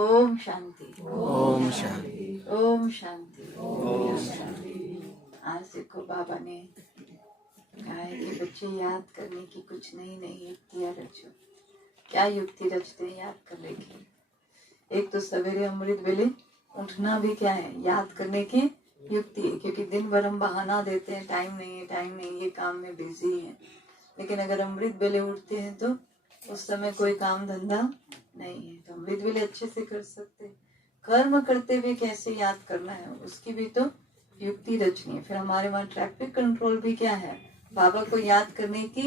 ओम शांति, ओम शांति, ओम शांति, ओम शांति। आज देखो बाबा ने कहा है कि बच्चे याद करने की कुछ नई नई युक्तियां रचो। क्या युक्ति रचते हैं याद करने की? एक तो सवेरे अमृत वेले उठना भी क्या है, याद करने की युक्ति है। क्योंकि दिन भर हम बहाना देते हैं, टाइम नहीं, ये काम में बिजी है। लेकिन अगर अमृत वेले उठते हैं तो उस समय कोई काम धंधा नहीं है, तो अमृत वेले अच्छे से कर सकते हैं। कर्म करते हुए कैसे याद करना है उसकी भी तो युक्ति रचनी है। फिर हमारे वहाँ ट्रैफिक कंट्रोल भी क्या है, बाबा को याद करने की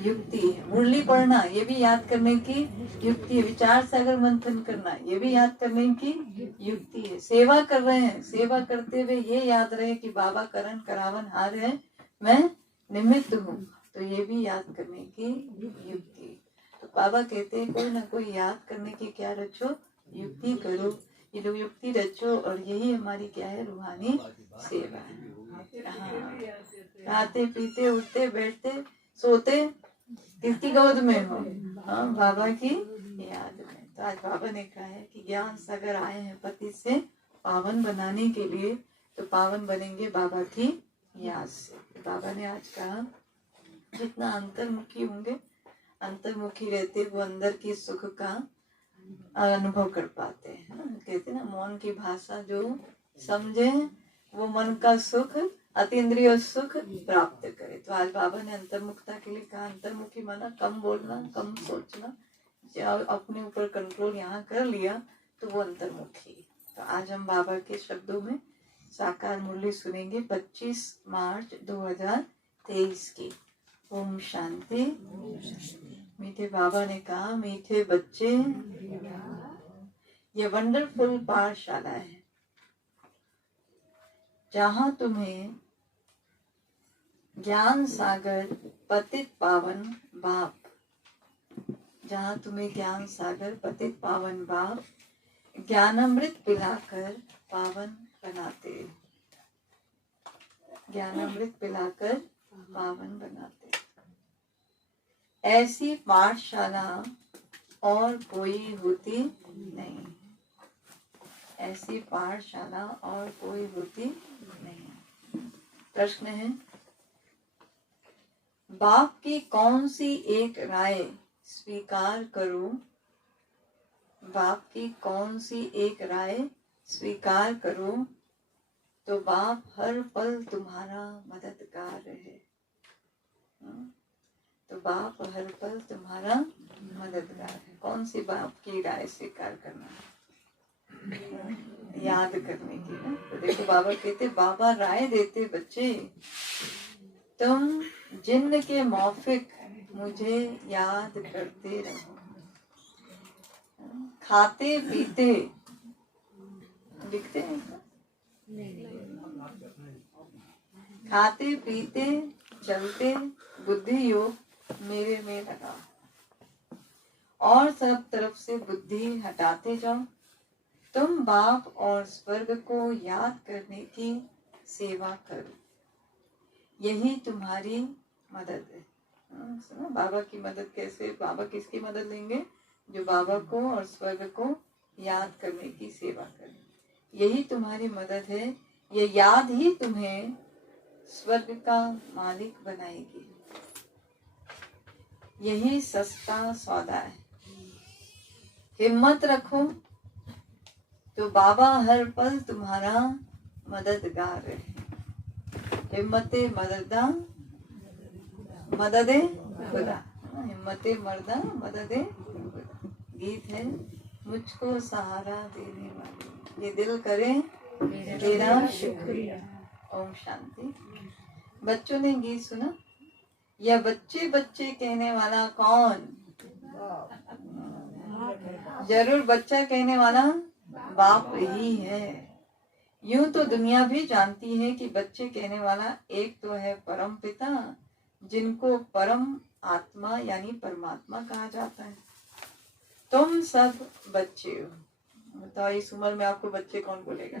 युक्ति है। मुरली पढ़ना ये भी याद करने की युक्ति है। विचार सागर मंथन करना ये भी याद करने की युक्ति है। सेवा कर रहे हैं, सेवा करते हुए ये याद रहे कि बाबा करण करावन हार है, मैं निमित्त हूँ, तो ये भी याद करने की युक्ति। तो बाबा कहते हैं कोई ना कोई याद करने की क्या रचो, युक्ति करो। ये लोग युक्ति रचो और यही हमारी क्या है, रूहानी सेवा है। हाँ, खाते पीते उठते बैठते सोते किसकी गोद में हो? हाँ, बाबा की याद में। तो आज बाबा ने कहा है कि ज्ञान सागर आए हैं पति से पावन बनाने के लिए, तो पावन बनेंगे बाबा की याद से। बाबा ने आज कहा जितना अंतर्मुखी होंगे, अंतर्मुखी रहते वो अंदर की सुख का अनुभव कर पाते हैं। कहते ना, मौन की भाषा जो समझे वो मन का सुख, अतीन्द्रिय सुख प्राप्त करे। तो आज बाबा ने अंतर्मुखता के लिए कहा, अंतर्मुखी माना कम बोलना, कम सोचना। जब अपने ऊपर कंट्रोल यहाँ कर लिया तो वो अंतर्मुखी। तो आज हम बाबा के शब्दों में साकार मुरली सुनेंगे 25 मार्च 2023 की। ओम शांति। मीठे बाबा ने कहा, मीठे बच्चे, ये वंडरफुल पाठशाला है जहां तुम्हें ज्ञान सागर पतित पावन बाप, जहां तुम्हें ज्ञान सागर पतित पावन बाप ज्ञानामृत पिलाकर पावन बनाते, ज्ञानामृत पिलाकर पावन बनाते। ऐसी पाठशाला और कोई होती नहीं, ऐसी पाठशाला और कोई होती नहीं। प्रश्न है, बाप की कौन सी एक राय स्वीकार करूं? बाप की कौन सी एक राय स्वीकार करूं तो बाप हर पल तुम्हारा मददगार है। तो बाप हर पल तुम्हारा मददगार है। कौन सी बाप की राय स्वीकार करना है? याद करने की ना। तो देखो बाबा कहते, बाबा राय देते, बच्चे तुम जिन्न के मौफिक मुझे याद करते रहो। खाते पीते, लिखते हैं, खाते पीते चलते बुद्धि योग मेरे में लगा, और सब तरफ से बुद्धि हटाते जाओ। तुम बाप और स्वर्ग को याद करने की सेवा करो, यही तुम्हारी मदद है। सुनो बाबा की मदद कैसे? बाबा किसकी मदद लेंगे? जो बाबा को और स्वर्ग को याद करने की सेवा करें, यही तुम्हारी मदद है। ये याद ही तुम्हें स्वर्ग का मालिक बनाएगी, यही सस्ता सौदा है। हिम्मत रखो तो बाबा हर पल तुम्हारा मददगार है। हिम्मते मर्दा मददे खुदा, हिम्मते मर्दा मददे खुदा। गीत है, मुझको सहारा देने वाले, ये दिल करे तेरा शुक्रिया। ओम शांति। बच्चों ने गीत सुना? यह बच्चे बच्चे कहने वाला कौन? जरूर बच्चा कहने वाला बाप ही है। यूं तो दुनिया भी जानती है कि बच्चे कहने वाला एक तो है परम पिता, जिनको परम आत्मा यानी परमात्मा कहा जाता है। तुम सब बच्चे हो। बताओ इस उम्र में आपको बच्चे कौन बोलेगा?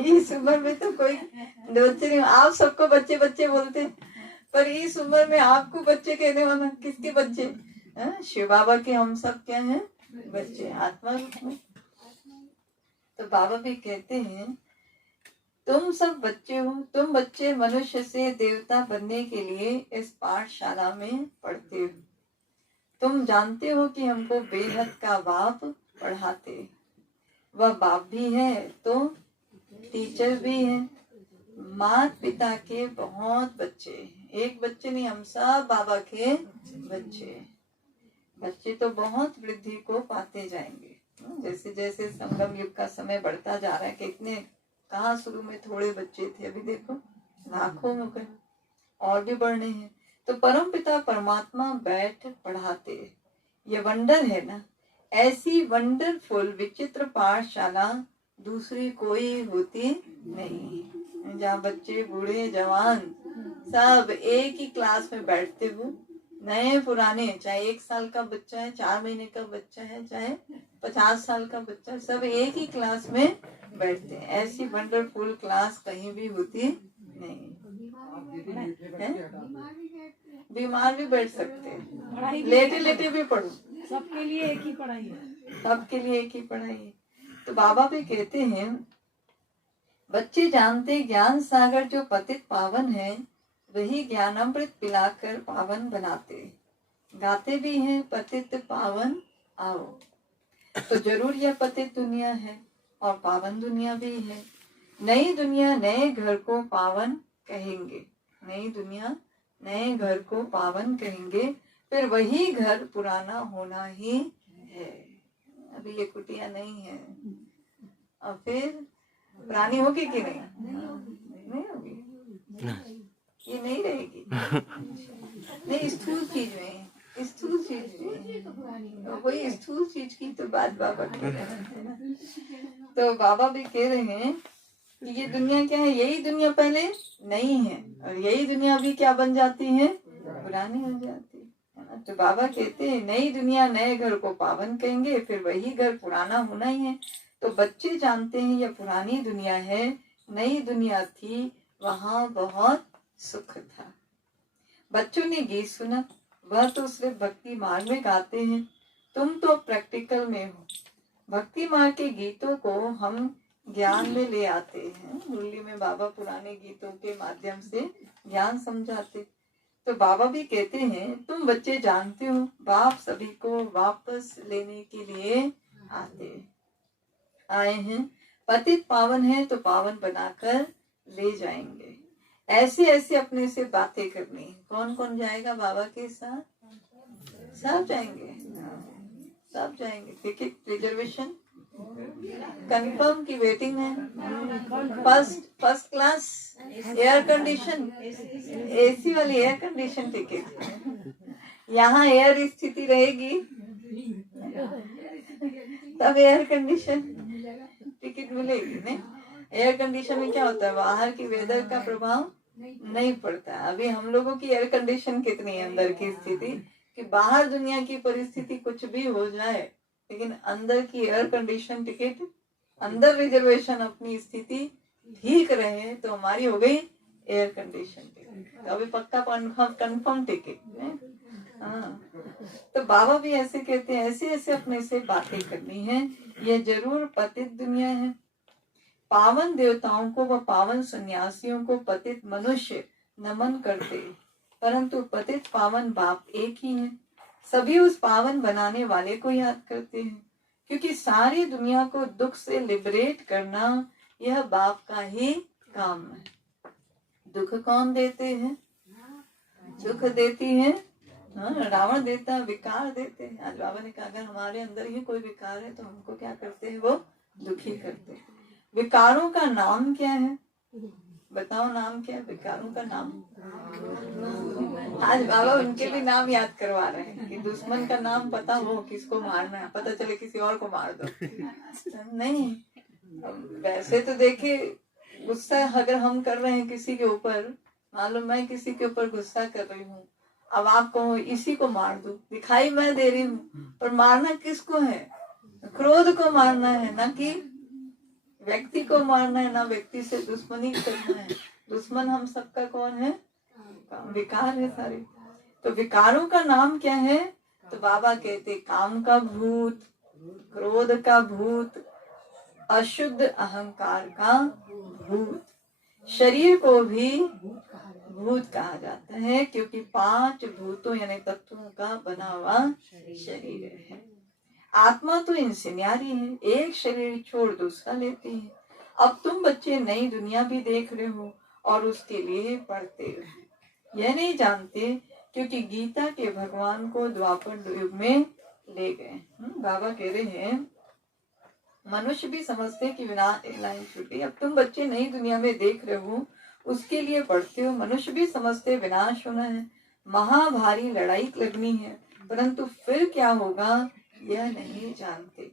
इस उम्र में तो कोई बच्चे नहीं। आप सबको बच्चे बच्चे बोलते, पर इस उम्र में आपको बच्चे कहने वाला किसके बच्चे? शिव बाबा के हम सब क्या हैं? बच्चे आत्मा रूप में। तो बाबा भी कहते हैं तुम सब बच्चे हो, तुम बच्चे मनुष्य से देवता बनने के लिए इस पाठशाला में पढ़ते हो। तुम जानते हो कि हमको बेहद का बाप पढ़ाते, वह बाप भी है तो टीचर भी है। माता पिता के बहुत बच्चे, एक बच्चे नहीं, हम सब बाबा के बच्चे। बच्चे तो बहुत वृद्धि को पाते जाएंगे, जैसे जैसे संगम युग का समय बढ़ता जा रहा है। कितने, कहाँ शुरू में थोड़े बच्चे थे, अभी देखो लाखों हो गए, और भी बढ़ने हैं। तो परम पिता परमात्मा बैठ पढ़ाते, ये वंडर है ना। ऐसी वंडरफुल विचित्र पाठशाला दूसरी कोई होती नहीं, जहाँ बच्चे बूढ़े जवान सब एक ही क्लास में बैठते हो। नए पुराने, चाहे 1 साल का बच्चा है, 4 महीने का बच्चा है, चाहे 50 साल का बच्चा, सब एक ही क्लास में बैठते हैं। ऐसी वंडरफुल क्लास कहीं भी होती नहीं है? बीमार भी बैठ सकते हैं, लेटे लेटे भी पढ़ो, सबके लिए एक ही पढ़ाई है। सबके लिए एक ही पढ़ाई है। तो बाबा भी कहते हैं बच्चे जानते ज्ञान सागर जो पतित पावन है, वही ज्ञानामृत पिलाकर पावन बनाते। गाते भी हैं पतित पावन आओ। तो जरूर यह पतित दुनिया है और पावन दुनिया भी है। नई दुनिया नए घर को पावन कहेंगे, नई दुनिया नए घर को पावन कहेंगे, फिर वही घर पुराना होना ही है। अभी ये कुटिया नहीं है, और फिर पुरानी होगी कि नहीं? नहीं होगी, ये नहीं रहेगी। नहीं, स्थूल चीज में, स्थूल चीज में, वही स्थूल चीज की तो बात बाबा कह रहे हैं। तो बाबा भी कह रहे हैं कि ये दुनिया क्या है, यही दुनिया पहले नहीं है, और यही दुनिया भी क्या बन जाती है, पुरानी हो जाती है ना। तो बाबा कहते हैं नई दुनिया नए घर को पावन कहेंगे, फिर वही घर पुराना होना ही है। तो बच्चे जानते हैं यह पुरानी दुनिया है, नई दुनिया थी, वहां बहुत सुख था। बच्चों ने गीत सुना, वह तो सिर्फ भक्ति मार्ग में गाते हैं, तुम तो प्रैक्टिकल में हो। भक्ति मार्ग के गीतों को हम ज्ञान में ले आते हैं। मुरली में बाबा पुराने गीतों के माध्यम से ज्ञान समझाते। तो बाबा भी कहते हैं तुम बच्चे जानते हो बाप सभी को वापस लेने के लिए आए हैं। पतित पावन है तो पावन बनाकर ले जाएंगे। ऐसे ऐसे अपने से बातें करनी। कौन कौन जाएगा बाबा के साथ? सब जाएंगे, सब जाएंगे। टिकट रिजर्वेशन कंफर्म की वेटिंग है। First class air condition, AC वाली एयर कंडीशन टिकट। यहाँ एयर स्थिति रहेगी तब एयर कंडीशन टिकट मिलेगी। नहीं, एयर कंडीशन में क्या होता है, बाहर की वेदर का प्रभाव नहीं पड़ता। अभी हम लोगों की एयर कंडीशन कितनी है, अंदर की स्थिति, कि बाहर दुनिया की परिस्थिति कुछ भी हो जाए, लेकिन अंदर की एयर कंडीशन टिकट, अंदर रिजर्वेशन अपनी स्थिति ठीक रहे तो हमारी हो गई एयर कंडीशन टिकट। अभी पक्का कंफर्म टिकट। तो बाबा भी ऐसे कहते हैं ऐसे ऐसे अपने से बातें करनी है। यह जरूर पतित दुनिया है। पावन देवताओं को व पावन सन्यासियों को पतित मनुष्य नमन करते, परंतु पतित पावन बाप एक ही है। सभी उस पावन बनाने वाले को याद करते हैं, क्योंकि सारी दुनिया को दुख से लिबरेट करना यह बाप का ही काम है। दुख कौन देते हैं? सुख देती है रावण देता, विकार देते हैं। आज बाबा ने कहा अगर हमारे अंदर ही कोई विकार है तो हमको क्या करते हैं, वो दुखी करते हैं। विकारों का नाम क्या है? बताओ नाम क्या है विकारों का नाम? आज बाबा उनके भी नाम याद करवा रहे हैं कि दुश्मन का नाम पता हो किसको मारना है, पता चले किसी और को मार दो। नहीं, वैसे तो देखिए गुस्सा अगर हम कर रहे हैं किसी के ऊपर, मान लो मैं किसी के ऊपर गुस्सा कर रही हूँ, अब आप कहो इसी को मार दो, दिखाई मैं दे रही हूँ, पर मारना किसको है? क्रोध को मारना है, ना कि व्यक्ति को मारना है, ना व्यक्ति से दुश्मनी करना है। दुश्मन हम सबका कौन है? विकार है सारे। तो विकारों का नाम क्या है? तो बाबा कहते काम का भूत, क्रोध का भूत, अशुद्ध अहंकार का भूत। शरीर को भी भूत कहा जाता है क्योंकि 5 भूतों यानी तत्वों का बना हुआ शरीर है। आत्मा तो इनसे न्यारी है, एक शरीर छोड़ दूसरा लेती है। अब तुम बच्चे नई दुनिया भी देख रहे हो और उसके लिए पढ़ते हो, यह नहीं जानते क्योंकि गीता के भगवान को द्वापर युग में ले गए। बाबा कह रहे हैं मनुष्य भी समझते कि लाइन छूटी। अब तुम बच्चे नई दुनिया में देख रहे हो, उसके लिए पढ़ते हो। मनुष्य भी समझते विनाश होना है, महाभारी लड़ाई लगनी है, परंतु फिर क्या होगा यह नहीं जानते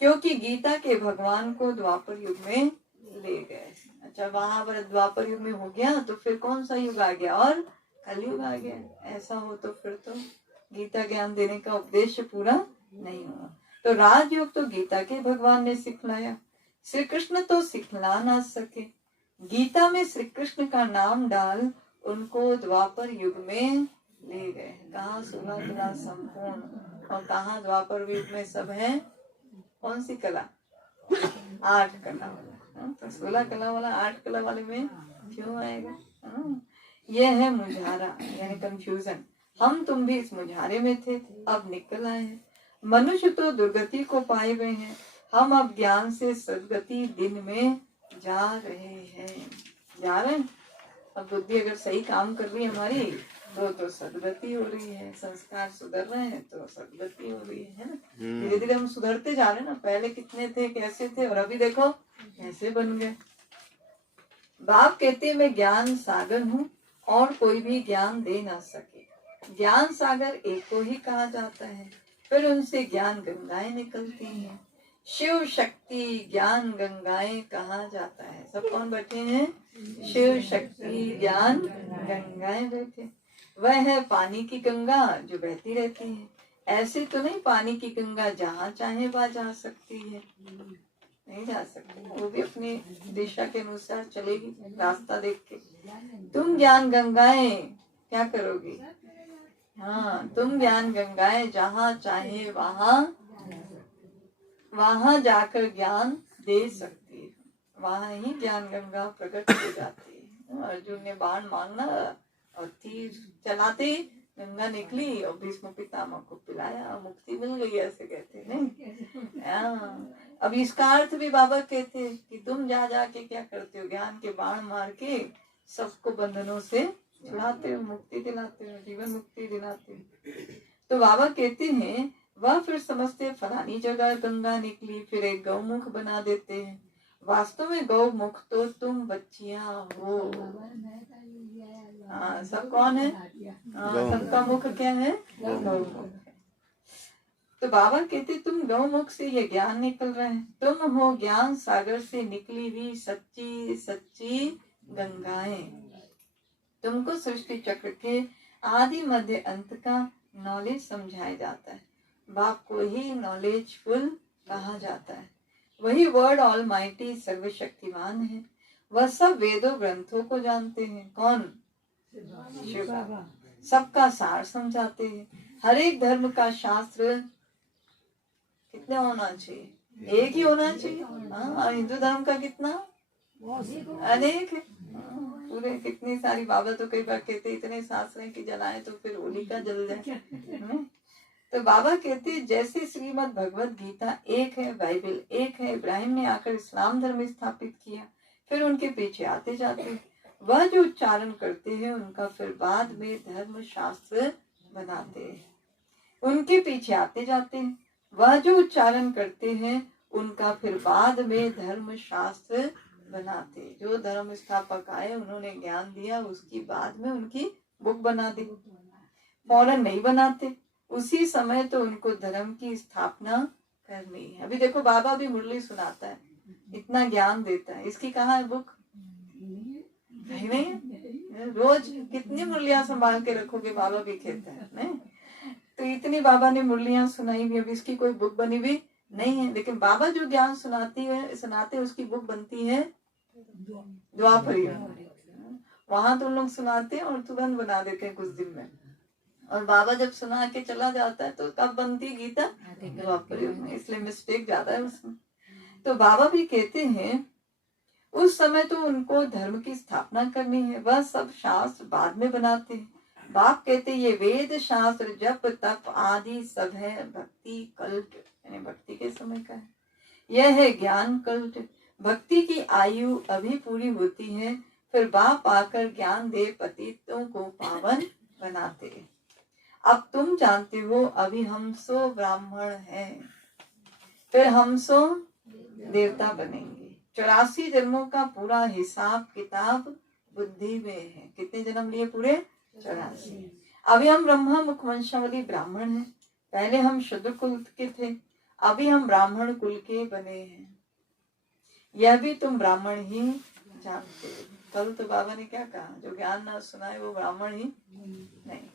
क्योंकि गीता के भगवान को द्वापर युग में ले गए। अच्छा, वहां पर द्वापर युग में हो गया तो फिर कौन सा युग आ गया और कलयुग आ गया। ऐसा हो तो फिर तो गीता ज्ञान देने का उद्देश्य पूरा नहीं हुआ। तो राजयोग तो गीता के भगवान ने सिखलाया, श्री कृष्ण तो सिखला ना सके। गीता में श्री कृष्ण का नाम डाल उनको द्वापर युग में ले गए। कहाँ 16 कला संपूर्ण और कहाँ द्वापर युग में सब है कौन सी कला 8 कला वाला। तो 16 कला वाला 8 कला वाले में क्यों आएगा। यह है मुझारा यानी कंफ्यूजन। हम तुम भी इस मुझारे में थे, अब निकल आए हैं। मनुष्य तो दुर्गति को पाए हुए हैं, हम अब ज्ञान से सदगति दिन में जा रहे हैं। जा रहे हैं। अब बुद्धि अगर सही काम कर रही है हमारी तो सदगति हो रही है, संस्कार सुधर रहे हैं तो सदगति हो रही है ना। धीरे धीरे हम सुधरते जा रहे हैं ना। पहले कितने थे, कैसे थे, और अभी देखो कैसे बन गए। बाप कहते मैं ज्ञान सागर हूँ और कोई भी ज्ञान दे ना सके। ज्ञान सागर एक को ही कहा जाता है, फिर उनसे ज्ञान गंगाएं निकलती हैं। शिव शक्ति ज्ञान गंगाएं कहा जाता है। सब कौन बैठे हैं, शिव शक्ति ज्ञान गंगाएं बैठे। वह है पानी की गंगा जो बहती रहती है। ऐसे तो नहीं पानी की गंगा जहाँ चाहे वहाँ जा सकती है, नहीं जा सकती। वो भी अपनी दिशा के अनुसार चलेगी, रास्ता देख के। तुम ज्ञान गंगाएं क्या करोगी। हाँ, तुम ज्ञान गंगाएं जहाँ चाहे वहां जाकर ज्ञान दे सकती है। वहां ही ज्ञान गंगा प्रकट हो जाती है। अर्जुन ने बाण मारना और तीर चलाते गंगा निकली और भीष्म पितामह को पिलाया, मुक्ति मिल गई, ऐसे कहते नहीं। अब इसका अर्थ भी बाबा कहते कि तुम जा के क्या करते हो, ज्ञान के बाण मार के सबको बंधनों से छुड़ाते हो, मुक्ति दिलाते हो, जीवन मुक्ति दिलाते हो। तो बाबा कहते हैं वह फिर समझते फलानी जगह गंगा निकली, फिर एक गौमुख बना देते हैं। वास्तव में गौमुख तो तुम बच्चियां हो। हाँ, सब कौन है, सबका मुख क्या है, गौमुख है। तो बाबा कहते तुम गौमुख से ये ज्ञान निकल रहा है। तुम हो ज्ञान सागर से निकली हुई सच्ची सच्ची गंगाएं। तुमको सृष्टि चक्र के आदि मध्य अंत का नॉलेज समझाया जाता है। बाप को ही नॉलेजफुल कहा जाता है। वही वर्ड ऑलमाइटी सर्वशक्तिमान है। वह सब वेदों ग्रंथों को जानते हैं। कौन, शिव बाबा। सबका सार समझाते हैं। हर एक धर्म का शास्त्र कितना होना चाहिए, एक ही होना चाहिए। हाँ, हिंदू धर्म का कितना अनेक है। पूरे कितनी सारी, बाबा तो कई बार कहते इतने शास्त्र हैं कि जलाए तो फिर होली का जल जाए। तो बाबा कहते जैसे श्रीमद् भगवत गीता एक है, बाइबल एक है, इब्राहिम ने आकर इस्लाम धर्म स्थापित किया, फिर उनके पीछे आते जाते वह जो उच्चारण करते हैं उनका फिर बाद में धर्म शास्त्र बनाते हैं। उनके पीछे आते जाते हैं, वह जो उच्चारण करते हैं उनका फिर बाद में धर्म शास्त्र बनाते। जो धर्म स्थापक आए उन्होंने ज्ञान दिया, उसकी बाद में उनकी बुक बना दी। फौरन नहीं बनाते, उसी समय तो उनको धर्म की स्थापना करनी है। अभी देखो बाबा भी मुरली सुनाता है, इतना ज्ञान देता है, इसकी कहाँ है बुक, नहीं। रोज कितनी मुरलियां संभाल के रखोगे, बाबा भी कहता है नहीं। तो इतनी बाबा ने मुरलियां सुनाई भी, अभी इसकी कोई बुक बनी भी नहीं है। लेकिन बाबा जो ज्ञान सुनाते उसकी बुक बनती है द्वापर युग। वहां तो लोग सुनाते हैं और तुरंत बना देते हैं कुछ दिन में, और बाबा जब सुना के चला जाता है तो कब बनती गीता? द्वापर युग में, इसलिए मिस्टेक ज्यादा है उसमें। तो बाबा भी कहते हैं उस समय तो उनको धर्म की स्थापना करनी है, वह सब शास्त्र बाद में बनाते हैं। बाप कहते ये वेद शास्त्र जप तप आदि सब है भक्ति कल्ट, यानी भक्ति के समय का है। यह है ज्ञान कल्ट। भक्ति की आयु अभी पूरी होती है, फिर बाप आकर ज्ञान दे पतितों को पावन बनाते। अब तुम जानते हो अभी हम सो ब्राह्मण हैं, फिर हम सो देवता बनेंगे। 84 जन्मों का पूरा हिसाब किताब बुद्धि में है। कितने जन्म लिए पूरे? 84। अभी हम ब्रह्मा मुखवंशावली ब्राह्मण हैं, पहले हम शूद्र कुल के थे, अभी हम ब्राह्मण कुल के बने हैं। यह भी तुम ब्राह्मण ही जानते हो। कल तो बाबा ने क्या कहा, जो ज्ञान ना सुनाए वो ब्राह्मण ही नहीं।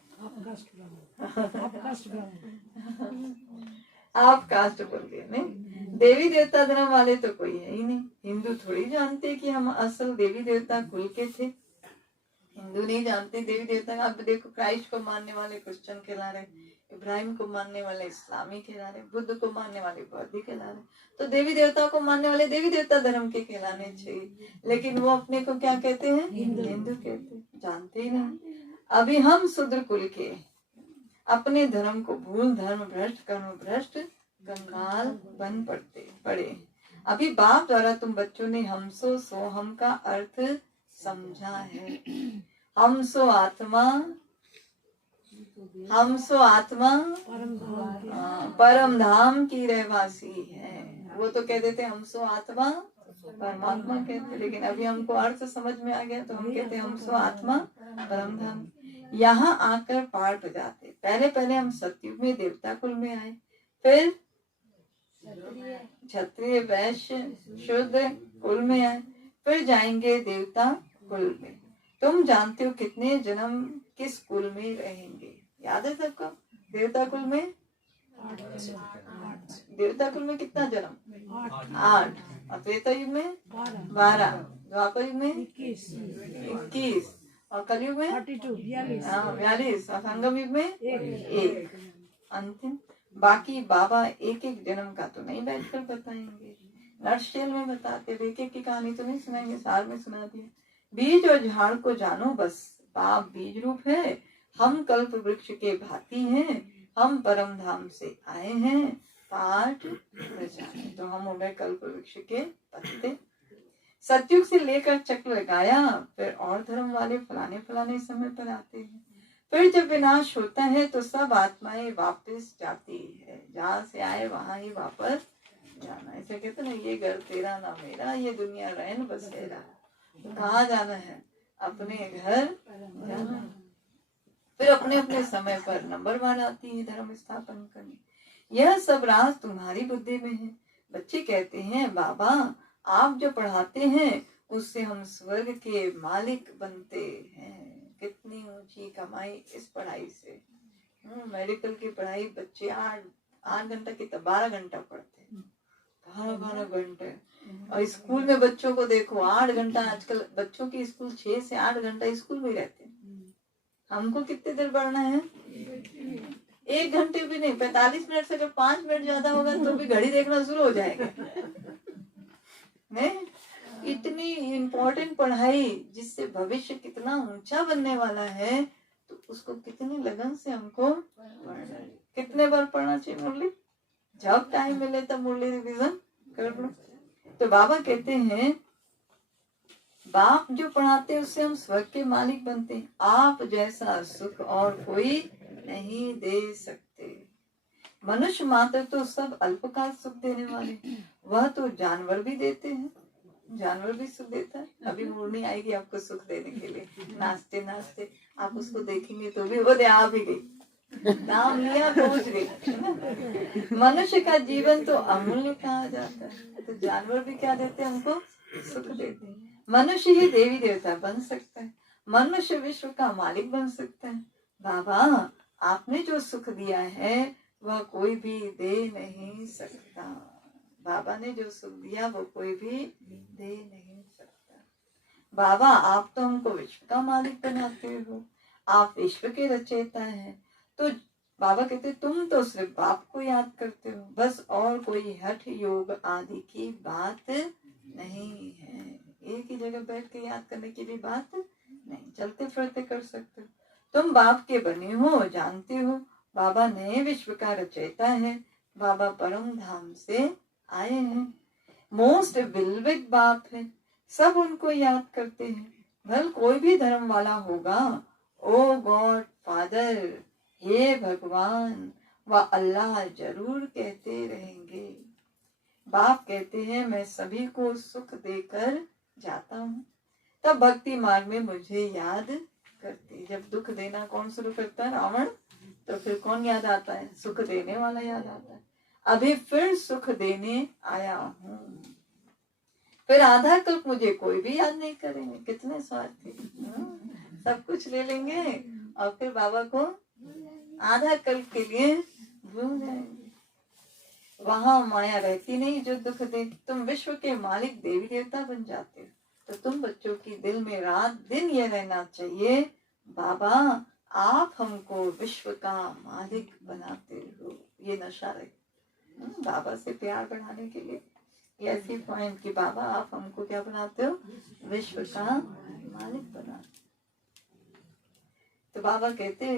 आप कास्ट बोल गए नहीं। देवी देवता धर्म वाले तो कोई है ही नहीं। हिंदू थोड़ी जानते कि हम असल देवी देवता कुल के थे। हिंदू नहीं जानते देवी देवता। आप देखो क्राइस्ट को मानने वाले क्रिश्चियन कहला रहे, इब्राहिम को मानने वाले इस्लामी कहला रहे, बुद्ध को मानने वाले बौद्ध कहला रहे। तो देवी देवता को मानने वाले देवी देवता धर्म के कहलाने चाहिए, लेकिन वो अपने को क्या कहते हैं? हिंदू कहते, जानते ही नहीं। अभी हम शूद्र कुल के, अपने धर्म को भूल धर्म भ्रष्ट कर्म भ्रष्ट कंगाल बन पड़े। अभी बाप द्वारा तुम बच्चों ने हमसो सोहम का अर्थ समझा है। हमसो आत्मा, हमसो आत्मा परम धाम की रहवासी है। वो तो कह देते हमसो आत्मा परमात्मा कहते, लेकिन अभी हमको अर्थ समझ में आ गया तो हम कहते हमसो आत्मा परम धाम। यहाँ आकर पाठ बजाते। पहले पहले हम सतयुग में देवता कुल में आए, फिर क्षत्रिय वैश्य शुद्र कुल में आए, फिर जाएंगे देवता कुल में। तुम जानते हो कितने जन्म किस कुल में रहेंगे? याद है सबको? देवता कुल में 8। देवता कुल में कितना जन्म? 8। और त्रेता युग में 12, द्वापर युग में 21 और कलयुग में 42 और संगम युग में 1 अंतिम। बाकी बाबा एक एक जन्म का तो नहीं बैठकर बताएंगे, नटशेल में बताते। एक एक की कहानी तो नहीं सुनाएंगे, सार में सुना दिया। बीज और झाड़ को जानो बस, बाप बीज रूप है, हम कल्प वृक्ष के भांति हैं, हम परम धाम से आए हैं पाठ बजाने। तो हम हो गए कल्प वृक्ष के पत्ते। सतयुग से लेकर चक्र लगाया, फिर और धर्म वाले फलाने फलाने समय पर आते हैं। फिर जब विनाश होता है तो सब आत्माएं वापस जाती है, जहाँ से आए वहां ही वापस जाना। ऐसे कहते ना, ये घर तेरा ना मेरा, ये दुनिया रहन बसेरा। तो कहाँ जाना है? अपने घर जाना। फिर अपने अपने समय पर नंबर वार आती है धर्म स्थापन करने। यह सब राज तुम्हारी बुद्धि में है। बच्चे कहते हैं बाबा आप जो पढ़ाते हैं उससे हम स्वर्ग के मालिक बनते हैं। कितनी ऊंची कमाई इस पढ़ाई से। मेडिकल की पढ़ाई बच्चे 8 घंटा की 12 घंटा पढ़ते हैं, 12 घंटे। और स्कूल में बच्चों को देखो 8 घंटा, आजकल बच्चों की स्कूल 6 से 8 घंटा स्कूल में रहते हैं। हमको कितने देर पढ़ना है? 1 घंटे भी नहीं, 45 मिनट से अगर 5 मिनट ज्यादा होगा तो भी घड़ी देखना शुरू हो जाएगा। नहीं, इतनी इम्पोर्टेंट पढ़ाई जिससे भविष्य कितना ऊंचा बनने वाला है, तो उसको कितनी लगन से हमको पढ़ना है। कितने बार पढ़ना चाहिए मुरली? जब टाइम मिले तब मुरली रिवीजन कर लो। तो बाबा कहते हैं बाप जो पढ़ाते हैं उससे हम स्वर्ग के मालिक बनते हैं। आप जैसा सुख और कोई नहीं दे सकते। मनुष्य मात्र तो सब अल्पकाल सुख देने वाले, वह तो जानवर भी देते हैं, जानवर भी सुख देता है। अभी मुरली आएगी आपको सुख देने के लिए, नाचते नाचते आप उसको देखेंगे तो भी वो दे आ भी गई, नाम लिया पहुंच गई। मनुष्य का जीवन तो अमूल्य कहा जाता है, तो जानवर भी क्या देते हैं? हमको सुख देते हैं। मनुष्य ही देवी देवता बन सकता है, मनुष्य विश्व का मालिक बन सकता है। बाबा आपने जो सुख दिया है वह कोई भी दे नहीं सकता। बाबा ने जो सुख दिया वो कोई भी दे नहीं सकता। बाबा आप तो हमको विश्व का मालिक बनाते हो, आप विश्व के रचयिता हैं, तो बाबा कहते तुम तो सिर्फ बाप को याद करते हो बस, और कोई हठ योग आदि की बात नहीं है। एक ही जगह बैठ के याद करने की भी बात नहीं, चलते फिरते कर सकते हो। तुम बाप के बने हो, जानते हो बाबा नए विश्व का रचयिता है, बाबा परम धाम से आए हैं, मोस्ट बिलविड बाप है, सब उनको याद करते हैं। भल कोई भी धर्म वाला होगा, ओ गॉड फादर, हे भगवान व अल्लाह जरूर कहते रहेंगे। बाप कहते हैं मैं सभी को सुख देकर जाता हूँ, तब भक्ति मार्ग में मुझे याद करते। जब दुख देना कौन शुरू करता है? रावण। तो फिर कौन याद आता है? सुख देने वाला याद आता है। अभी फिर सुख देने आया हूँ, फिर आधा कल्प मुझे कोई भी याद नहीं करेंगे। कितने स्वार्थी, सब कुछ ले लेंगे और फिर बाबा को आधा कल्प के लिए भूल जाएंगे। वहां माया रहती नहीं जो दुख दे। तुम विश्व के मालिक देवी देवता बन जाते हो, तो तुम बच्चों की दिल में रात दिन ये रहना चाहिए, बाबा आप हमको विश्व का मालिक बनाते हो। ये नशा रहे बाबा से प्यार बढ़ाने के लिए, ये ऐसी पॉइंट कि बाबा आप हमको क्या बनाते हो? विश्व का मालिक बनाते। तो बाबा कहते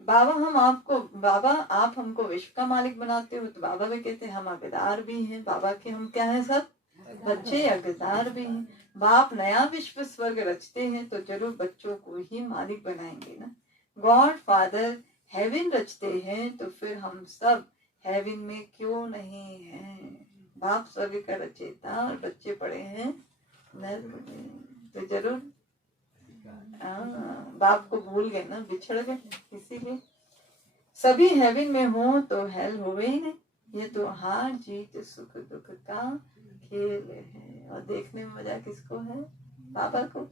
बाबा आप हमको विश्व का मालिक बनाते हो। तो बाबा भी कहते हम अगदार भी हैं। बाबा के हम क्या हैं? सब बच्चे अगदार भी हैं। बाप नया विश्व स्वर्ग रचते हैं तो जरूर बच्चों को ही मालिक बनाएंगे ना। गॉड फादर हेवन रचते हैं तो फिर हम सब हेवन में क्यों नहीं हैं? बाप स्वर्ग का रचेता और बच्चे पड़े हैं नर्क में, तो जरूर बाप को भूल गए ना, बिछड़ गए। इसीलिए सभी हेवन में हो तो हेल होवे ही नहीं। ये तो हार जीत सुख दुख का खेल है, और देखने में मजा किसको है? बाबा को।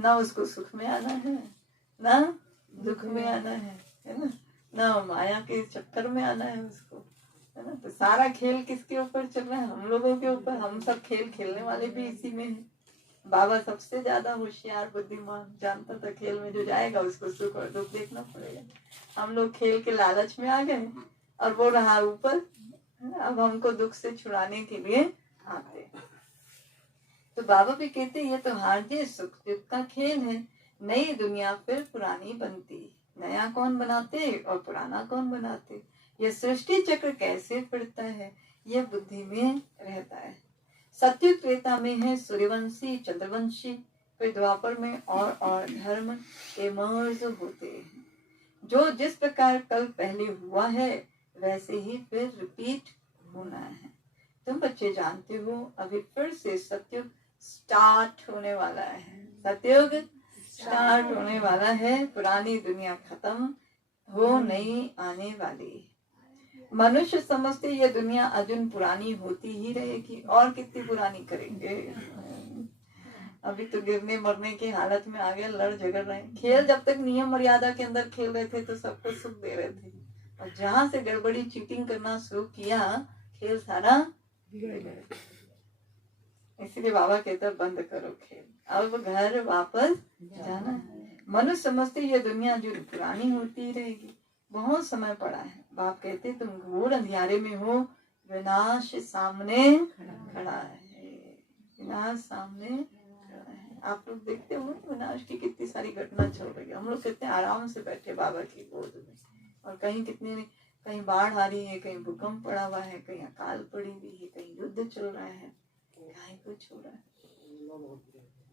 ना उसको सुख में आना है ना दुख में आना है ना, ना माया के चक्कर में आना है उसको, है ना। तो सारा खेल किसके ऊपर चल रहा है? हम लोगों के ऊपर। हम सब खेल खेलने वाले भी इसी में है। बाबा सबसे ज्यादा होशियार बुद्धिमान, जानता था खेल में जो जाएगा उसको सुख और दुख देखना पड़ेगा। हम लोग खेल के लालच में आ गए और वो रहा ऊपर, अब हमको दुख से छुड़ाने के लिए आते। तो बाबा भी कहते ये तो हार जीत सुख दुख का खेल है, नई दुनिया फिर पुरानी बनती, नया कौन बनाते और पुराना कौन बनाते? ये सृष्टि चक्र कैसे फिरता है ये बुद्धि में रहता है। सत्य त्रेता में है सूर्यवंशी चंद्रवंशी, फिर द्वापर में और धर्म इमर्ज होते हैं। जो जिस प्रकार कल पहले हुआ है वैसे ही फिर रिपीट होना है। तुम बच्चे जानते हो अभी फिर से सत्युग स्टार्ट होने वाला है। सत्युग स्टार्ट होने वाला है, पुरानी दुनिया खत्म हो नई आने वाली। मनुष्य समझते ये दुनिया अर्जुन पुरानी होती ही रहेगी, और कितनी पुरानी करेंगे। अभी तो गिरने मरने की हालत में आ गए, लड़ झगड़ रहे हैं। खेल जब तक नियम मर्यादा के अंदर खेल रहे थे तो सबको सुख दे रहे थे, और जहां से गड़बड़ी चीटिंग करना शुरू किया खेल सारा बिगड़ गया। इसीलिए बाबा कहता बंद करो खेल, अब घर वापस जाना है। मनुष्य समझते ये दुनिया जो पुरानी होती रहेगी, बहुत समय पड़ा है। बाप कहते तुम घोर अंधियारे में हो, विनाश सामने खड़ा है, विनाश सामने खड़ा है। आप लोग देखते हो विनाश की कितनी सारी घटना चल रही है। हम लोग कहते हैं आराम से बैठे बाबा की गोद में, और कहीं बाढ़ आ रही है, कहीं भूकंप पड़ा हुआ है, कहीं अकाल पड़ी हुई है, कहीं युद्ध चल रहा है, कहीं कुछ हो रहा है।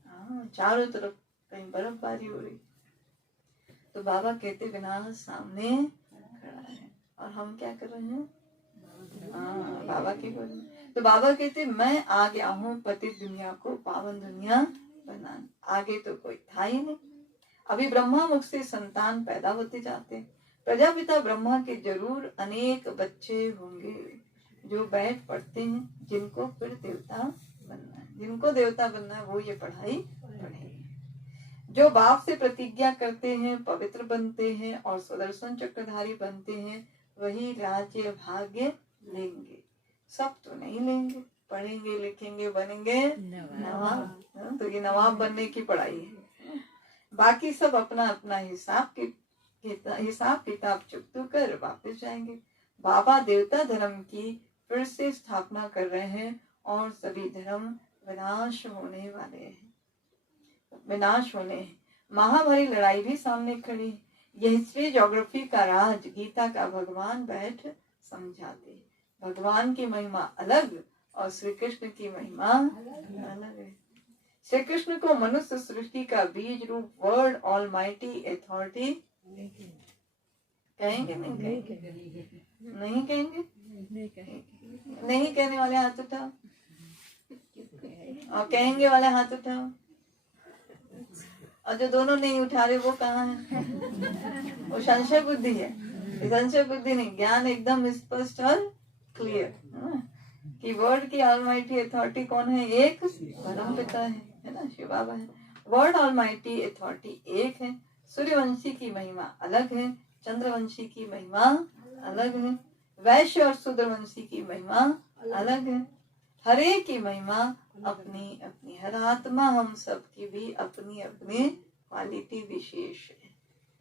हाँ, चारों तरफ कहीं बर्फबारी हो रही। तो बाबा कहते विनाश सामने खड़ा है, और हम क्या कर रहे हैं? बाबा की गोद में। तो बाबा कहते मैं आ गया हूँ पतित दुनिया को पावन दुनिया बनाने। आगे तो कोई था ही नहीं। अभी ब्रह्मा मुख से संतान पैदा होते जाते। प्रजापिता ब्रह्मा के जरूर अनेक बच्चे होंगे जो बैठ पढ़ते हैं, जिनको फिर देवता बनना है। जिनको देवता बनना है वो ये पढ़ाई पढ़ेंगे। जो बाप से प्रतिज्ञा करते हैं पवित्र बनते हैं और सुदर्शन चक्रधारी बनते हैं, वही राज्य भाग्य लेंगे। सब तो नहीं लेंगे, पढ़ेंगे लिखेंगे बनेंगे नवाब। तो ये नवाब बनने की पढ़ाई है। बाकी सब अपना अपना हिसाब किताब चुकतू कर वापस जाएंगे। बाबा देवता धर्म की फिर से स्थापना कर रहे हैं और सभी धर्म विनाश होने वाले हैं, विनाश होने हैं। महाभारी लड़ाई भी सामने खड़ी है। यह हिस्ट्री ज्योग्राफी का राज गीता का भगवान बैठ समझाते। भगवान की महिमा अलग और श्री कृष्ण की महिमा अलग है। श्री कृष्ण को मनुष्य सृष्टि का बीज रूप वर्ड ऑलमाइटी अथॉरिटी कहेंगे, नहीं कहेंगे, नहीं कहेंगे, नहीं कहने वाले हाथ उठाओ और कहेंगे वाले हाथ उठाओ। और जो दोनों नहीं उठा रहे वो कहाँ है? वो संशय बुद्धि है। संशय बुद्धि नहीं, ज्ञान एकदम स्पष्ट और क्लियर कि वर्ड की ऑलमाइटी अथॉरिटी कौन है? एक परम पिता है ना, शिव बाबा है। वर्ड ऑलमाइटी अथॉरिटी एक है। सूर्यवंशी की महिमा अलग है, चंद्रवंशी की महिमा अलग है, वैश्य और शूद्रवंशी की महिमा अलग है। हरे की महिमा अपनी अपनी, हर आत्मा हम सब की भी अपनी अपनी क्वालिटी विशेष है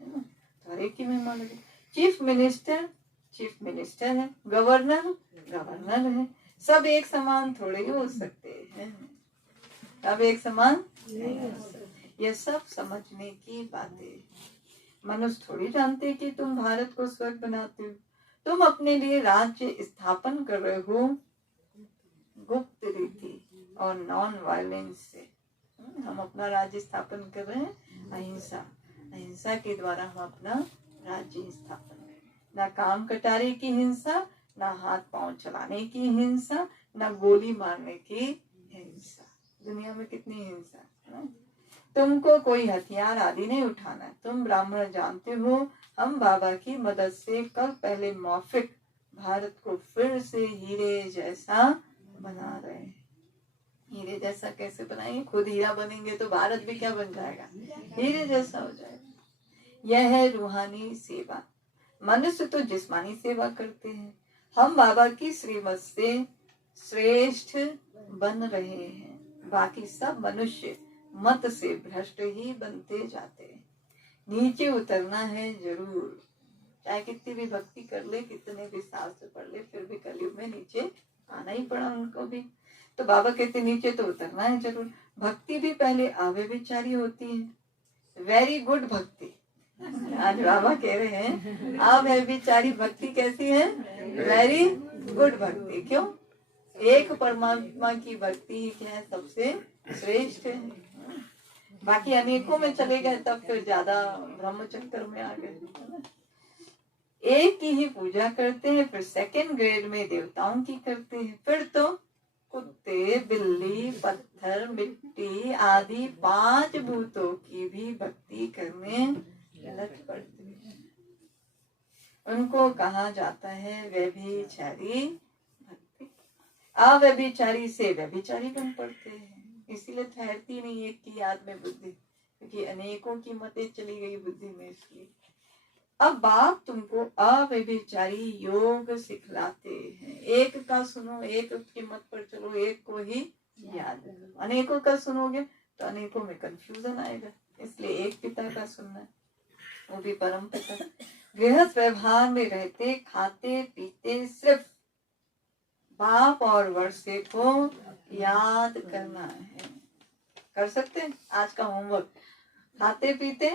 ना। हरे की महिमा अलग है। चीफ मिनिस्टर है, गवर्नर है। सब एक समान थोड़े ही हो सकते हैं, सब एक समान नहीं हो सकते। यह सब समझने की बातें। मनुष्य थोड़ी जानते कि तुम भारत को स्वर्ग बनाते हो। तुम अपने लिए राज्य स्थापन कर रहे हो गुप्त रीति और नॉन वायलेंस से। हम अपना राज्य स्थापन कर रहे हैं अहिंसा के द्वारा। हम अपना राज्य स्थापन कर रहे हैं। ना काम कटारे की हिंसा, ना हाथ पांव चलाने की हिंसा, ना गोली मारने की हिंसा। दुनिया में कितनी हिंसा है ना। तुमको कोई हथियार आदि नहीं उठाना। तुम ब्राह्मण जानते हो, हम बाबा की मदद से कल पहले मौफिक भारत को फिर से हीरे जैसा बना रहे हैं। हीरे जैसा कैसे बनाएंगे? खुद हीरा बनेंगे तो भारत भी क्या बन जाएगा? हीरे जैसा हो जाएगा। यह है रूहानी सेवा। मनुष्य तो जिस्मानी सेवा करते हैं। हम बाबा की श्रीमत से श्रेष्ठ बन रहे हैं। बाकी सब मनुष्य मत से भ्रष्ट ही बनते जाते हैं। नीचे उतरना है जरूर, चाहे कितनी भी भक्ति कर ले, कितने भी शास्त्र पढ़ ले, फिर भी कलयुग में नीचे आना ही पड़ा उनको भी। तो बाबा कहते नीचे तो उतरना है जरूर। भक्ति भी पहले अव्यभिचारी होती है, वेरी गुड भक्ति। आज बाबा कह रहे हैं अव्यभिचारी भक्ति कैसी है? वेरी गुड भक्ति। क्यों? एक परमात्मा की भक्ति ही क्या है? सबसे श्रेष्ठ है। बाकी अनेकों में चले गए तब फिर ज्यादा ब्रह्म चक्कर में आ गए। एक की ही पूजा करते हैं, फिर सेकंड ग्रेड में देवताओं की करते हैं, फिर तो कुत्ते, बिल्ली, पत्थर, मिट्टी आदि 5 भूतों की भी भक्ति करने लग पड़ते हैं। उनको कहा जाता है व्यभिचारी भक्ति। अव्यभिचारी से व्यभिचारी बन पड़ते हैं। इसीलिए ठहरती नहीं एक की याद में बुद्धि, क्योंकि अनेकों की मतें चली गई बुद्धि में। इसलिए अब बाप तुमको अव्यभिचारी योग सिखलाते हैं। एक का सुनो, एक की मत पर चलो, एक को ही याद करो। अनेकों का सुनोगे तो अनेकों में कंफ्यूजन आएगा। इसलिए एक पिता का सुनना है, वो भी परम पिता। गृहस्थ व्यवहार में रहते खाते पीते सिर्फ बाप और वर्षे को याद करना है। कर सकते हैं आज का होमवर्क? खाते पीते,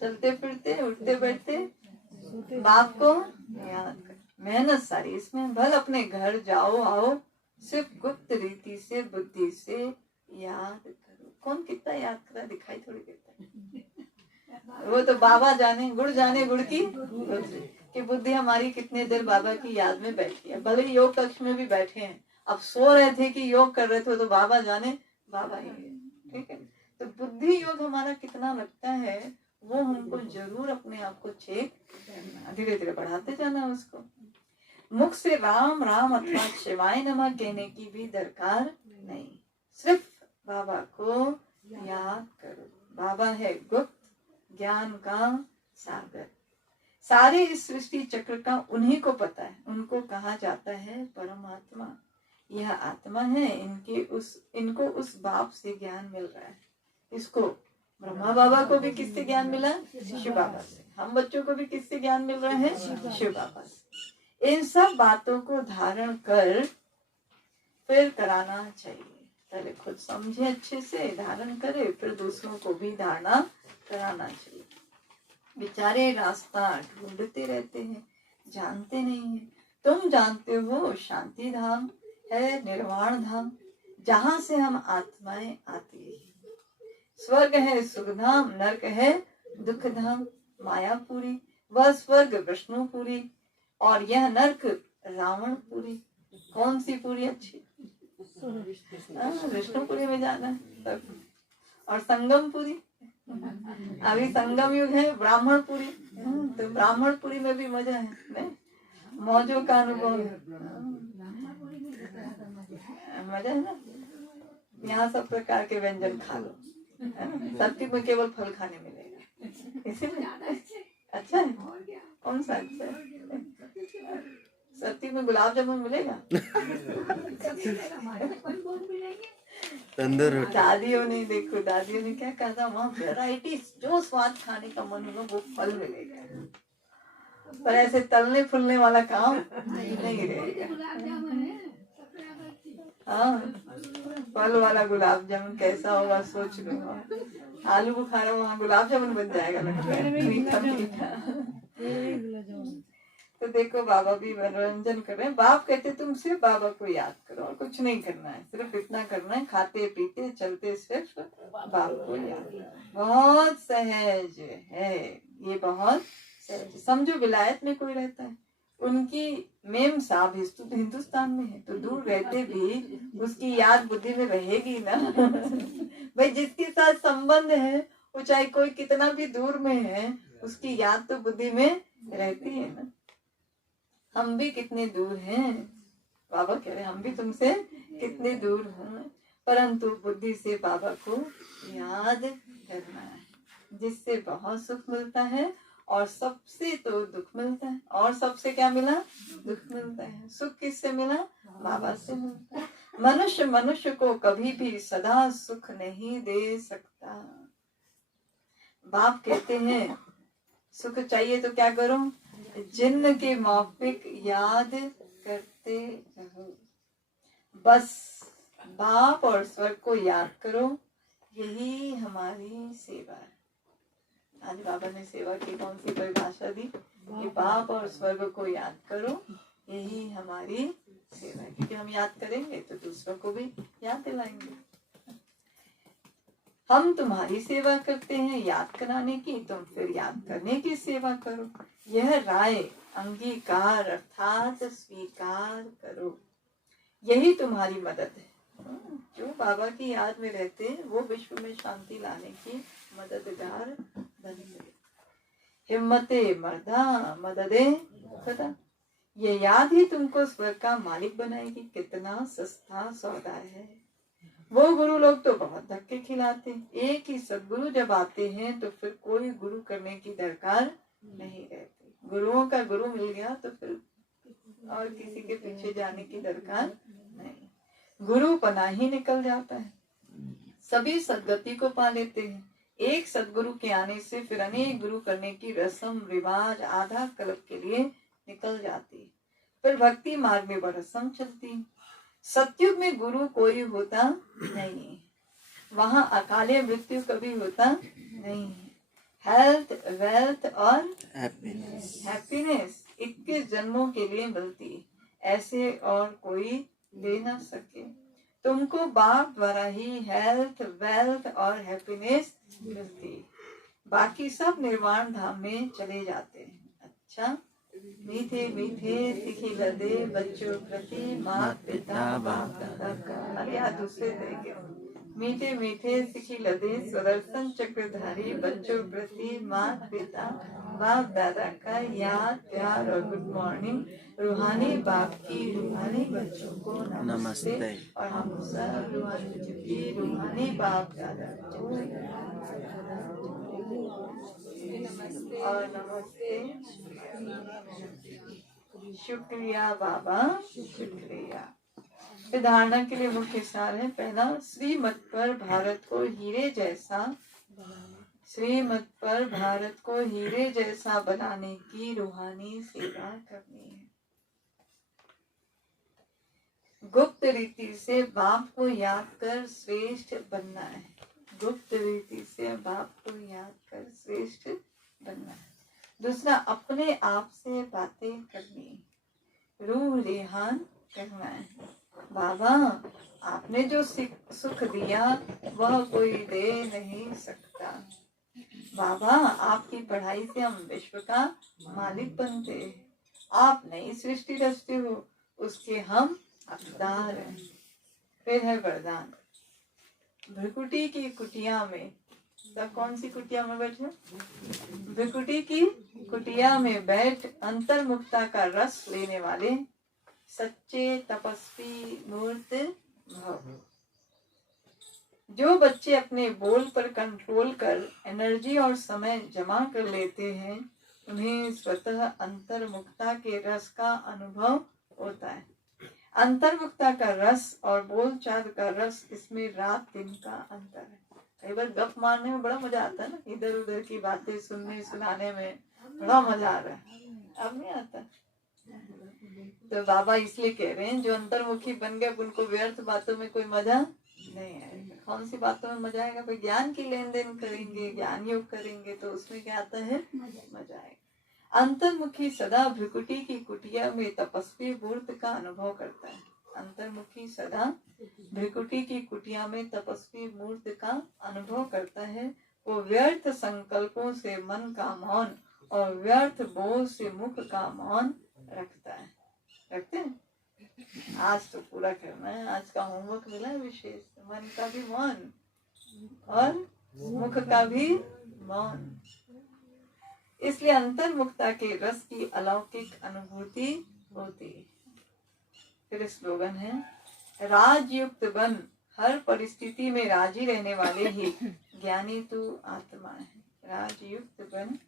चलते फिरते, उठते बैठते, बाप को याद कर। मेहनत सारी इसमें। भल अपने घर जाओ आओ, सिर्फ गुप्त रीति से बुद्धि से याद करो। कौन कितना याद करा दिखाई थोड़ी देता है। वो तो बाबा जाने, गुड़ जाने गुड़ की कि बुद्धि हमारी कितने देर बाबा की याद में बैठी है। भले योग कक्ष में भी बैठे हैं, अब सो रहे थे कि योग कर रहे थे, तो बाबा जाने बाबा ही है। ठीक है, तो बुद्धि योग हमारा कितना लगता है वो हमको जरूर अपने आप को चेक करना, धीरे धीरे बढ़ाते जाना उसको। मुख से राम राम अथवा शिवाय नमः कहने की भी दरकार नहीं, सिर्फ बाबा को याद करो। बाबा है गुप्त ज्ञान का सागर। सारे इस सृष्टि चक्र का उन्हीं को पता है। उनको कहा जाता है परमात्मा। यह आत्मा है, इनको उस बाप से ज्ञान मिल रहा है। इसको ब्रह्मा बाबा को भी किससे ज्ञान मिला? शिव बाबा से। हम बच्चों को भी किससे ज्ञान मिल रहे हैं? शिव बाबा से। इन सब बातों को धारण कर फिर कराना चाहिए। पहले खुद समझे, अच्छे से धारण करे, फिर दूसरों को भी धारणा कराना चाहिए। बेचारे रास्ता ढूंढते रहते हैं, जानते नहीं है। तुम जानते हो शांति धाम है निर्वाण धाम, जहां से हम आत्माएं आती है। स्वर्ग है सुख धाम, नरक है दुख धाम, मायापुरी। वह स्वर्ग विष्णुपुरी और यह नरक रावणपुरी। कौन सी पूरी अच्छी? विष्णुपुरी में जाना है तब। और संगमपुरी, अभी संगम युग है, ब्राह्मणपुरी। तो ब्राह्मणपुरी में भी मजा है, नहीं? मौजों का अनुभव है, मजा है ना। यहाँ सब प्रकार के व्यंजन खा लो, सत्य में केवल फल खाने मिलेगा, इसीलिए अच्छा है। कौन सा अच्छा है? सत्य में गुलाब जामुन मिलेगा, तंदूर रोटी। दादियों ने, देखो दादियों ने क्या कहा था, वहाँ वैरायटी, जो स्वाद खाने का मन होगा वो फल मिलेगा, पर ऐसे तलने फुलने वाला काम नहीं रहेगा। हाँ, फल वाला गुलाब जामुन कैसा होगा सोच लो। आलू बुखारा वहाँ गुलाब जामुन बन जाएगा, लगता है मीठा मीठा। तो देखो बाबा भी मनोरंजन कर रहे हैं। बाप कहते तुम सिर्फ बाबा को याद करो और कुछ नहीं करना है, सिर्फ इतना करना है, खाते पीते चलते सिर्फ बाप को याद करो। बहुत सहज है ये, बहुत सहज। समझो विलायत में कोई रहता है, उनकी मेम साहब हिंदुस्तान में है, तो दूर रहते भी उसकी याद बुद्धि में रहेगी ना। भाई जिसके साथ संबंध है वो चाहे कोई कितना भी दूर में है, उसकी याद तो बुद्धि में रहती है ना। हम भी कितने दूर हैं, बाबा कह रहे हम भी तुमसे कितने दूर हैं, परंतु बुद्धि से बाबा को याद करना है, जिससे बहुत सुख मिलता है और सबसे तो दुख मिलता है। और सबसे क्या मिला? दुख मिलता है। सुख किससे मिला? बाबा से मिलता है। मनुष्य मनुष्य को कभी भी सदा सुख नहीं दे सकता। बाप कहते हैं सुख चाहिए तो क्या करो? जिन्न के माफिक याद करते रहो। बस बाप और स्वर्ग को याद करो, यही हमारी सेवा है। आज बाबा ने सेवा की कौन सी परिभाषा दी? कि बाप और स्वर्ग को याद करो, यही हमारी सेवा है। क्योंकि हम याद करेंगे तो दूसरों को भी याद दिलाएंगे। हम तुम्हारी सेवा करते हैं याद कराने की, तुम फिर याद करने की सेवा करो। यह राय अंगीकार अर्थात स्वीकार करो, यही तुम्हारी मदद है। जो बाबा की याद में रहते हैं वो विश्व में शांति लाने की मददगार बन गए। हिम्मते मर्दा मददे खुदा, ये याद ही तुमको स्वर्ग का मालिक बनाएगी। कितना सस्ता सौदा है। वो गुरु लोग तो बहुत धक्के खिलाते, एक ही सदगुरु जब आते हैं तो फिर कोई गुरु करने की दरकार नहीं रहती। गुरुओं का गुरु मिल गया तो फिर और किसी के पीछे जाने की दरकार नहीं। गुरु पना ही निकल जाता है, सभी सदगति को पा लेते हैं। एक सदगुरु के आने से फिर अनेक गुरु करने की रस्म रिवाज आधा कल्प के लिए निकल जाती है। फिर भक्ति मार्ग में बरसम चलती। सतयुग में गुरु कोई होता नहीं, वहां अकाले मृत्यु कभी होता नहीं। हेल्थ वेल्थ और हैप्पीनेस 21 जन्मों के लिए मिलती, ऐसे और कोई दे ना सके। तुमको बाप द्वारा ही हेल्थ वेल्थ और हैप्पीनेस मिलती, बाकी सब निर्वाण धाम में चले जाते हैं। अच्छा, मीठे मीठे सिखी लदे बच्चों प्रति माता पिता बाप दादा का। अरे यार दूसरे तरीके, मीठे मीठे सिखी लदे सुदर्शन चक्रधारी बच्चों प्रति माता पिता बाप दादा का याद प्यार और गुड मॉर्निंग। रूहानी बाप की रूहानी बच्चों को नमस्ते। और हम सब रूहानी बच्चों की रूहानी बाप दादा को और नमस्ते। शुक्रिया बाबा, शुक्रिया। धारणा के लिए मुख्य सार है। पहला, श्रीमत पर भारत को हीरे जैसा श्रीमत पर भारत को हीरे जैसा बनाने की रूहानी सेवा करनी है। गुप्त रीति से बाप को याद कर श्रेष्ठ बनना है। गुप्त रीति से बाप को याद कर श्रेष्ठ बनना है। दूसरा, अपने आप से बातें करनी, रूह रेहान करना है। बाबा, आपने जो सुख दिया वह कोई दे नहीं सकता। बाबा, आपकी पढ़ाई से हम विश्व का मालिक बनते हैं। आप नई सृष्टि रचते हो, उसके हम हकदार हैं। फिर है वरदान, भ्रिकुटी की कुटिया में, सब कौन सी कुटिया में बैठे? भ्रिकुटी की कुटिया में बैठ अंतर्मुखता का रस लेने वाले सच्चे तपस्वी मूर्त भव। जो बच्चे अपने बोल पर कंट्रोल कर एनर्जी और समय जमा कर लेते हैं, उन्हें स्वतः अंतर्मुखता के रस का अनुभव होता है। अंतर्मुखता का रस और बोलचाल का रस, इसमें रात दिन का अंतर है। कई बार गप मारने में बड़ा मजा आता है ना, इधर उधर की बातें सुनने सुनाने में बड़ा मजा आ रहा है, अब नहीं आता। तो बाबा इसलिए कह रहे हैं, जो अंतर्मुखी बन गए उनको व्यर्थ बातों में कोई मजा नहीं आएगा। कौन सी बातों में मजा आएगा? भाई ज्ञान की लेन देन करेंगे, ज्ञान योग करेंगे, तो उसमें क्या आता है? मजा आएगा। अंतर्मुखी सदा भ्रिकुटी की कुटिया में तपस्वी मूर्त का अनुभव करता है। अंतर्मुखी सदा भ्रिकुटी की कुटिया में तपस्वी मूर्त का अनुभव करता है। वो व्यर्थ संकल्पों से मन का मौन और व्यर्थ बोझ से मुख का मौन रखता है। रखते हैं? आज तो पूरा करना है, आज का होमवर्क मिला है विशेष, मन का भी मौन और मुख का भी मौन। इसलिए अंतर्मुखता के रस की अलौकिक अनुभूति होती है। फिर स्लोगन है, राजयुक्त बन हर परिस्थिति में राजी रहने वाले ही ज्ञानी तू आत्मा है। राजयुक्त बन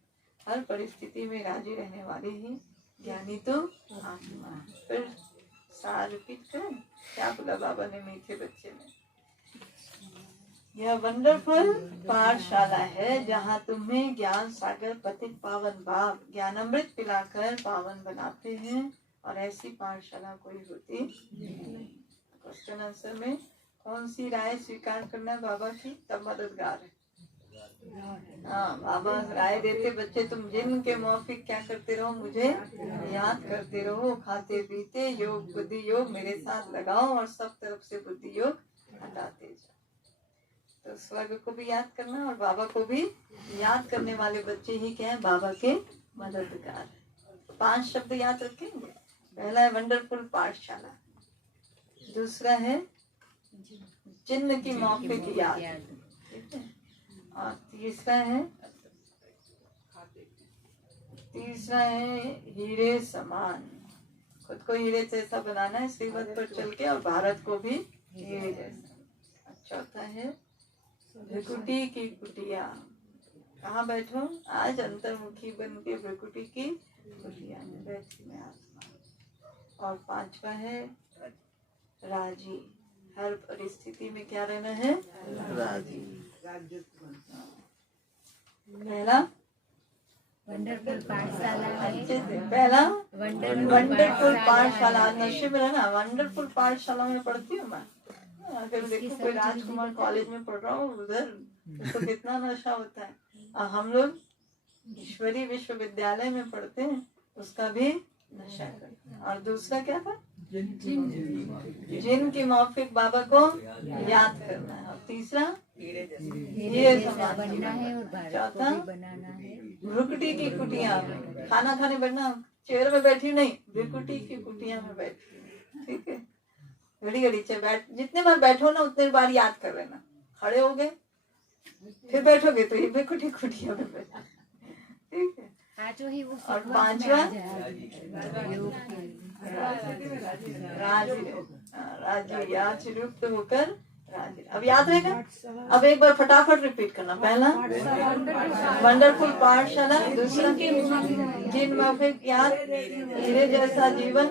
हर परिस्थिति में राजी रहने वाले ही ज्ञानी तो आत्मा है। फिर सार रिपीट करें, क्या बोला बाबा ने मीठे बच्चे में? यह वंडरफुल पाठशाला है जहाँ तुम्हें ज्ञान सागर पतित पावन बाप ज्ञानामृत पिलाकर पावन बनाते हैं, और ऐसी पाठशाला कोई होती नहीं। क्वेश्चन आंसर में कौन सी राय स्वीकार करना है बाबा की, तब मददगार है। हाँ, बाबा राय देते, बच्चे तुम जिन के मौफिक क्या करते रहो, मुझे याद करते रहो, खाते पीते योग बुद्धि योग मेरे साथ लगाओ और सब तरफ से बुद्धि योग हटाते जाओ। तो स्वर्ग को भी याद करना और बाबा को भी याद करने वाले बच्चे ही क्या है? बाबा के मददगार। 5 शब्द याद रखेंगे। पहला है वंडरफुल पाठशाला, दूसरा है जिन्न की मौफिक याद, ठीक है, और तीसरा है हीरे समान, खुद को हीरे जैसा बनाना है श्रीमत पर चल के, और भारत को भी हीरे जैसा। चौथा है भ्रिकुटी की कुटिया, कहाँ बैठो? आज अंतर्मुखी बन के भ्रिकुटी की कुटिया में बैठी मैं आत्मा। और 5वां है राजी, हर परिस्थिति में क्या रहना है? राजी। पहला वंडरफुल पाठशाला है। पहला वंडरफुल पाठशाला, नशे में रहना। वंडरफुल पाठशाला में पढ़ती हूँ मैं। अगर देखो कोई राजकुमार कॉलेज में पढ़ रहा हूँ उधर, तो कितना नशा होता है। और हम लोग ईश्वरी विश्वविद्यालय में पढ़ते हैं, उसका भी नशा करते हैं। और दूसरा क्या था? जिन की मौफिक बाबा को याद करना है। और तीसरा हीरे समान बनना है और भारत को भी बनाना है। भ्रिकुटी की कुटिया में खाना खाने बैठना, चेयर में बैठी नहीं, भ्रिकुटी की कुटिया में बैठी, ठीक है। घड़ी घड़ी से बैठ, जितने बार बैठो ना उतने बार याद कर लेना। खड़े हो गए फिर बैठोगे तो ये भ्रिकुटी कुटिया में बैठो, ठीक है। और 5वां राजी, याद युक्त होकर राजी। अब याद रहेगा। अब एक बार फटाफट रिपीट करना। पहला वंडरफुल पाठशाला, दूसरा जिन माफिक याद, हीरे जैसा जीवन,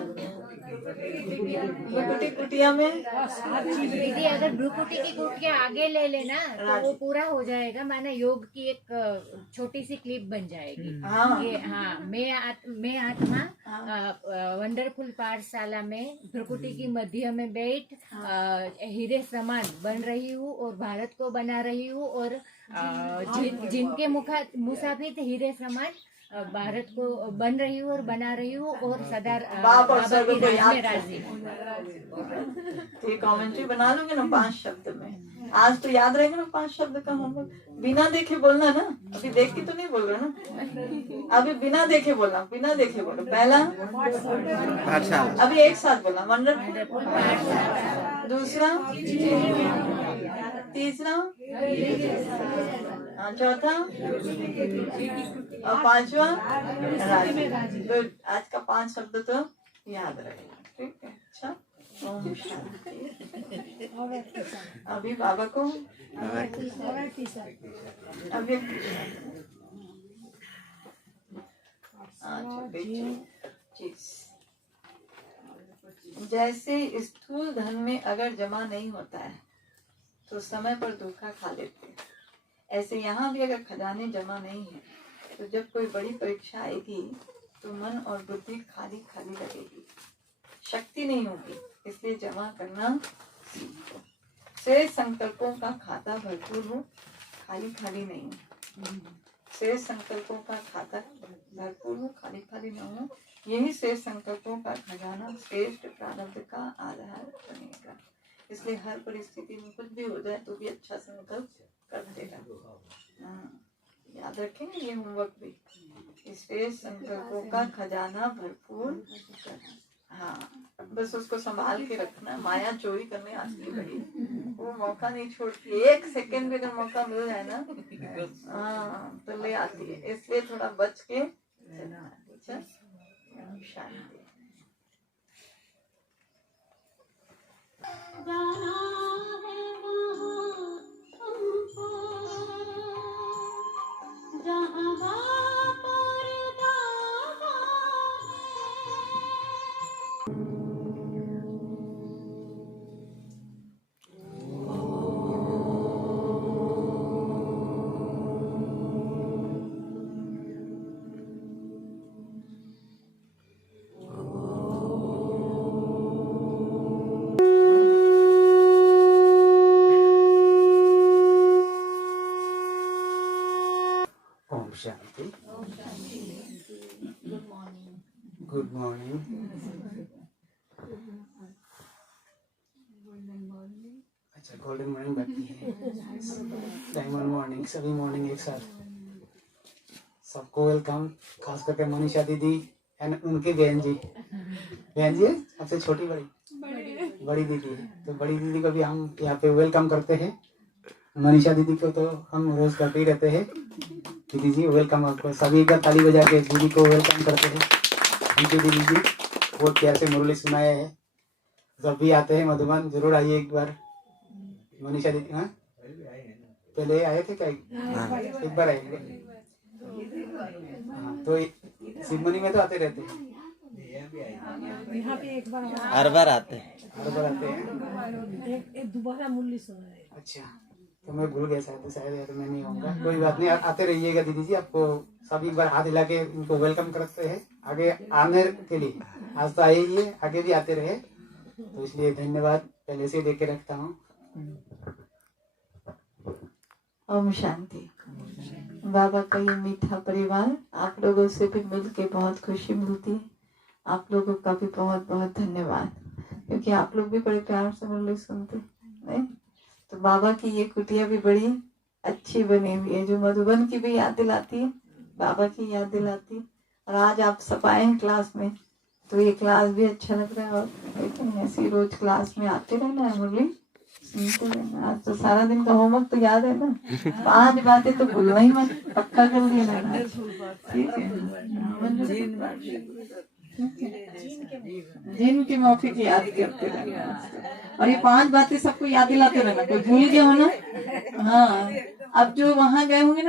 भ्रुकुटी कुटिया में दीदी अगर भ्रुकुटी की कुटिया आगे ले लेना तो वो पूरा हो जाएगा, माना योग की एक छोटी सी क्लिप बन जाएगी। हाँ। ये हाँ, मैं आत्मा वंडरफुल पाठशाला में भ्रुकुटी की मध्य में बैठ हीरे समान बन रही हूँ और भारत को बना रही हूँ, और जिनके मुसाफिर हीरे समान भारत को बन रही हूँ और बना रही हूँ, और सदा बाबा की राज में राजी हूँ। तो ये कमेंट्री बना लूंगे ना 5 शब्द में। आज तो याद रहेगा ना 5 शब्द का होमवर्क। बिना देखे बोलना ना, अभी देख के तो नहीं बोल रहा ना, अभी बिना देखे बोलना, बिना देखे बोलो। पहला पाठशाला, अभी एक साथ बोला वंडरफुल, दूसरा, तीसरा, चौथा और 5वां राजी। गुड। आज का 5 शब्द तो याद रहेगा, ठीक है। अच्छा, ओम शांति। अभी बाबा को अभी जैसे स्थूल धन में अगर जमा नहीं होता है तो समय पर धोखा खा लेते हैं, ऐसे यहाँ भी अगर खजाने जमा नहीं है तो जब कोई बड़ी परीक्षा आएगी तो मन और बुद्धि खाली खाली लगेगी, शक्ति नहीं होगी। इसलिए जमा करना सीखो। शेष संकल्पों का खाता भरपूर हो, खाली खाली नहीं। शेष संकल्पों का खाता भरपूर हो, खाली खाली न हो। यही शेष संकल्पों का खजाना श्रेष्ठ प्रारब्ध का आधार बनेगा। इसलिए हर परिस्थिति में कुछ भी हो जाए तो भी अच्छा संकल्प करते रहना। याद रखेंगे ये होमवर्क भी। श्रेष्ठ संकल्पों का खजाना भरपूर करना। हाँ, बस उसको संभाल के रखना। माया चोरी करने आती है बड़ी, वो मौका नहीं छोड़ती। 1 सेकंड भी अगर मौका मिल जाए ना, हाँ, तो ले आती है। इसलिए थोड़ा बच के चलना। अच्छा, शांति। ओम शांति। Good morning. अच्छा, गोल्डन मॉर्निंग बाकी है, डायमंड मॉर्निंग, सभी मॉर्निंग एक साथ। सबको वेलकम, खास करके मनीषा दीदी एंड उनकी बहन जी। बहन जी सबसे छोटी बड़ी दीदी है, तो बड़ी दीदी को भी हम यहाँ पे वेलकम करते हैं। मनीषा दीदी को तो हम रोज करते ही रहते हैं। दीदी जी वेलकम आपको। सभी एक बार ताली बजा के दीदी को वेलकम करते हैं। थैंक यू दीदी जी, बहुत प्यार से मुरली सुनाए हैं। जब भी आते हैं मधुबन जरूर आइए एक बार। मनीषा दीदी हाँ पहले आए थे क्या? एक बार आए थे। हाँ, तो शिवमनी में तो आते रहते हैं। यहाँ पे एक बार हर बार आते हैं। एक दोबारा मुरली सुना है। अच्छा, तो मैं भूल गया शायद मैं नहीं आऊंगा। कोई बात नहीं, आते रहिएगा दीदी जी। आपको सभी एक बार हाथ हिला के इनको वेलकम करते हैं आगे आने के लिए। आज तो आए ही है, आगे भी आते रहे, तो इसलिए धन्यवाद पहले से दे के रखता हूँ। ओम शांति। बाबा का ये मीठा परिवार, आप लोगों से भी मिल के बहुत खुशी मिलती है। आप लोगों का भी बहुत बहुत धन्यवाद, क्योंकि आप लोग भी बड़े प्यार से मुरली सुनते नहीं। तो बाबा की ये कुटिया भी बड़ी अच्छी बनी हुई है, जो मधुबन की भी याद दिलाती है, बाबा की याद दिलाती है। और आज आप सब आए हैं क्लास में, तो ये क्लास भी अच्छा लग रहा है। और लेकिन ऐसी रोज क्लास में आते रहना है, मुरली सुनते रहना। आज तो सारा दिन का होमवर्क तो याद है ना, 5 बातें तो भूलना ही मत, पक्का कर लेना। ठीक है, जिन की मौफी की याद करते रहना। और ये 5 बातें सबको याद दिलाते रहना, कोई भूल गया हो ना। हाँ, अब जो वहां गए होंगे ना